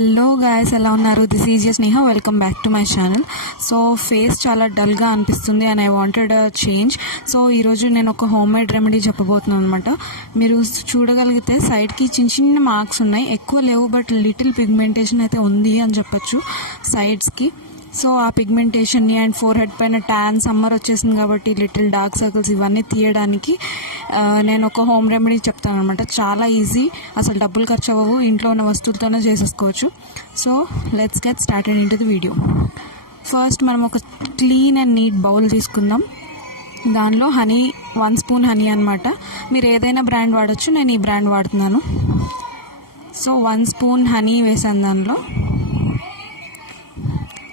Hello guys, ఎలా ఉన్నారు? This is Sneha. Welcome back to my channel. So face చాలా డల్గా అనిపిస్తుంది and I wanted change. So ఈరోజు నేను ఒక హోమ్ మేడ్ రెమెడీ చెప్పబోతున్నాను అనమాట. మీరు చూడగలిగితే సైడ్కి చిన్న చిన్న మార్క్స్ ఉన్నాయి, ఎక్కువ లేవు, బట్ లిటిల్ పిగ్మెంటేషన్ అయితే ఉంది అని చెప్పచ్చు సైడ్స్కి. సో ఆ పిగ్మెంటేషన్ని అండ్ ఫోర్ హెడ్ పైన ట్యాన్, సమ్మర్ వచ్చేసింది కాబట్టి లిటిల్ డార్క్ సర్కిల్స్ ఇవన్నీ తీయడానికి నేను ఒక హోమ్ రెమెడీ చెప్తాను అనమాట. చాలా ఈజీ, అసలు డబ్బులు ఖర్చు అవ్వవు, ఇంట్లో ఉన్న వస్తువులతోనే చేసేసుకోవచ్చు. So let's get started in to the video. First మనం ఒక క్లీన్ అండ్ నీట్ బౌల్ తీసుకుందాం. దానిలో హనీ, 1 స్పూన్ హనీ అనమాట. మీరు ఏదైనా బ్రాండ్ వాడచ్చు, నేను ఈ బ్రాండ్ వాడుతున్నాను. సో 1 స్పూన్ హనీ వేసాను. దానిలో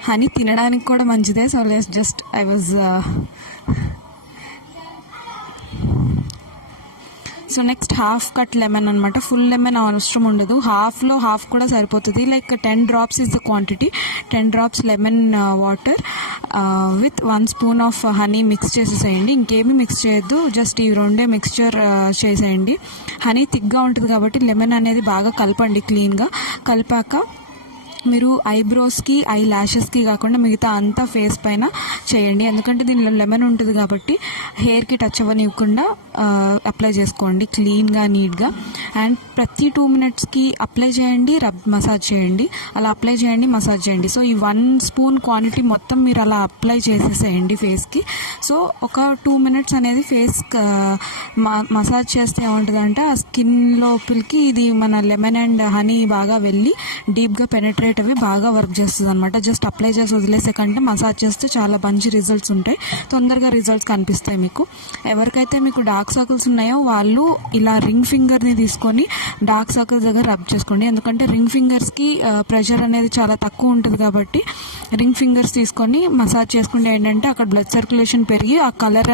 హనీ తినడానికి కూడా మంచిదే. So just I was so next half cut lemon అనమాట. ఫుల్ లెమన్ అవసరం ఉండదు, హాఫ్లో హాఫ్ కూడా సరిపోతుంది. Like 10 drops is the quantity. 10 drops lemon water with 1 spoon of honey mix చేసేసేయండి. ఇంకేమీ మిక్స్ చేయొద్దు, జస్ట్ ఈ రెండే మిక్స్చర్ చేసేయండి. హనీ థిక్గా ఉంటుంది కాబట్టి లెమన్ అనేది బాగా కలపండి. క్లీన్గా కలిపాక మీరు ఐబ్రోస్కి, ఐ ల్యాషెస్కి కాకుండా మిగతా అంతా ఫేస్ పైన చేయండి. ఎందుకంటే దీనిలో లెమన్ ఉంటుంది కాబట్టి హెయిర్కి టచ్ అవ్వనివ్వకుండా అప్లై చేసుకోండి క్లీన్గా, నీట్గా. అండ్ ప్రతి 2 minutesకి అప్లై చేయండి, మసాజ్ చేయండి. అలా అప్లై చేయండి, మసాజ్ చేయండి. సో ఈ 1 స్పూన్ క్వాంటిటీ మొత్తం మీరు అలా అప్లై చేసేసేయండి ఫేస్కి. సో ఒక 2 minutes అనేది ఫేస్ మసాజ్ చేస్తే ఏముంటుందంటే ఆ స్కిన్ లోపలికి ఇది మన లెమన్ అండ్ హనీ బాగా వెళ్ళి డీప్గా పెనట్రేట్ అవి బాగా వర్క్ చేస్తుంది అనమాట. జస్ట్ అప్లై చేసి వదిలేసే కంటే మసాజ్ చేస్తే చాలా మంచి రిజల్ట్స్ ఉంటాయి, తొందరగా రిజల్ట్స్ కనిపిస్తాయి మీకు. ఎవరికైతే మీకు డార్క్ సర్కిల్స్ ఉన్నాయో వాళ్ళు ఇలా రింగ్ ఫింగర్ని తీసుకొని డార్క్ సర్కిల్స్ దగ్గర రబ్ చేసుకోండి. ఎందుకంటే రింగ్ ఫింగర్స్కి ప్రెషర్ అనేది చాలా తక్కువ ఉంటుంది కాబట్టి రింగ్ ఫింగర్స్ తీసుకొని మసాజ్ చేసుకుంటే ఏంటంటే అక్కడ బ్లడ్ సర్క్యులేషన్ పెరిగి ఆ కలర్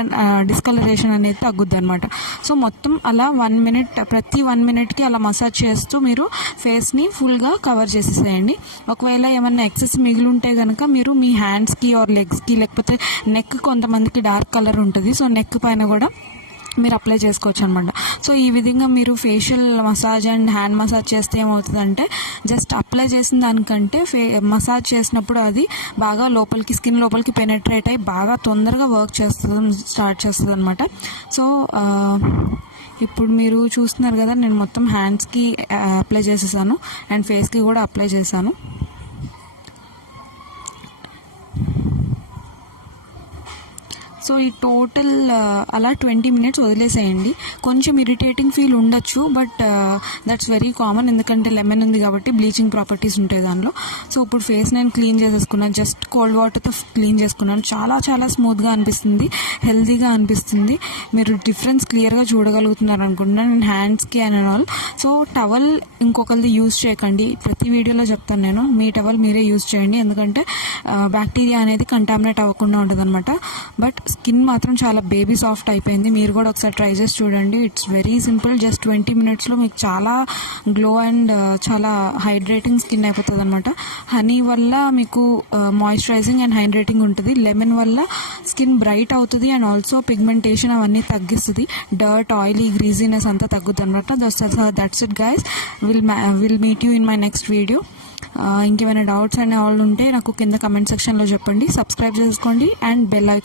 డిస్కలరేషన్ అనేది తగ్గుద్ది అనమాట. సో మొత్తం అలా 1 minute, ప్రతి 1 minuteకి అలా మసాజ్ చేస్తూ మీరు ఫేస్ని ఫుల్గా కవర్ చేసేసేయండి. ఒకవేళ ఏమన్నా ఎక్సెస్ మిగిలి ఉంటే కనుక మీరు మీ హ్యాండ్స్కి ఆర్ లెగ్స్కి, లేకపోతే నెక్, కొంతమందికి డార్క్ కలర్ ఉంటుంది, సో నెక్ పైన కూడా మీరు అప్లై చేసుకోవచ్చు అనమాట. సో ఈ విధంగా మీరు facial massage and hand massage చేస్తే ఏమవుతుందంటే జస్ట్ అప్లై చేసిన దానికంటే మసాజ్ చేసినప్పుడు అది బాగా లోపలికి, స్కిన్ లోపలికి పెనట్రేట్ అయ్యి బాగా తొందరగా వర్క్ స్టార్ట్ చేస్తుంది అనమాట. సో ఇప్పుడు మీరు చూస్తున్నారు కదా, నేను మొత్తం హ్యాండ్స్కి అప్లై చేసేసాను అండ్ ఫేస్కి కూడా అప్లై చేశాను. సో ఈ టోటల్ అలా 20 minutes వదిలేసేయండి. కొంచెం ఇరిటేటింగ్ ఫీల్ ఉండొచ్చు, బట్ దట్స్ వెరీ కామన్, ఎందుకంటే లెమన్ ఉంది కాబట్టి బ్లీచింగ్ ప్రాపర్టీస్ ఉంటాయి దానిలో. సో ఇప్పుడు ఫేస్ నేను క్లీన్ చేసేసుకున్నాను, జస్ట్ కోల్డ్ వాటర్తో క్లీన్ చేసుకున్నాను. చాలా చాలా స్మూత్గా అనిపిస్తుంది, హెల్తీగా అనిపిస్తుంది. మీరు డిఫరెన్స్ క్లియర్గా చూడగలుగుతున్నారు అనుకుంటున్నాను నేను హ్యాండ్స్కి అండ్ ఆల్. సో టవల్ ఇంకొకరిది యూజ్ చేయకండి, ప్రతి వీడియోలో చెప్తాను నేను. మీ టవల్ మీరే యూజ్ చేయండి, ఎందుకంటే బ్యాక్టీరియా అనేది కంటామినేట్ అవ్వకుండా ఉంటుంది అనమాట. బట్ స్కిన్ మాత్రం చాలా బేబీ సాఫ్ట్ అయిపోయింది. మీరు కూడా ఒకసారి ట్రై చేసి చూడండి. ఇట్స్ వెరీ సింపుల్, జస్ట్ 20 minutesలో మీకు చాలా గ్లో అండ్ చాలా హైడ్రేటింగ్ స్కిన్ అయిపోతుంది అనమాట. హనీ వల్ల మీకు మాయిశ్చరైజింగ్ అండ్ హైడ్రేటింగ్ ఉంటుంది, లెమన్ వల్ల స్కిన్ బ్రైట్ అవుతుంది అండ్ ఆల్సో పిగ్మెంటేషన్ అవన్నీ తగ్గిస్తుంది, డర్ట్, ఆయిలీ, గ్రీజీనెస్ అంతా తగ్గుతుంది అనమాట. That's it guys. Will meet you in my next video. ఇంకేమైనా డౌట్స్ అండ్ ఆల్ ఉంటే నాకు కింద కమెంట్ సెక్షన్లో చెప్పండి. సబ్స్క్రైబ్ చేసుకోండి అండ్ బెల్ ఐకాన్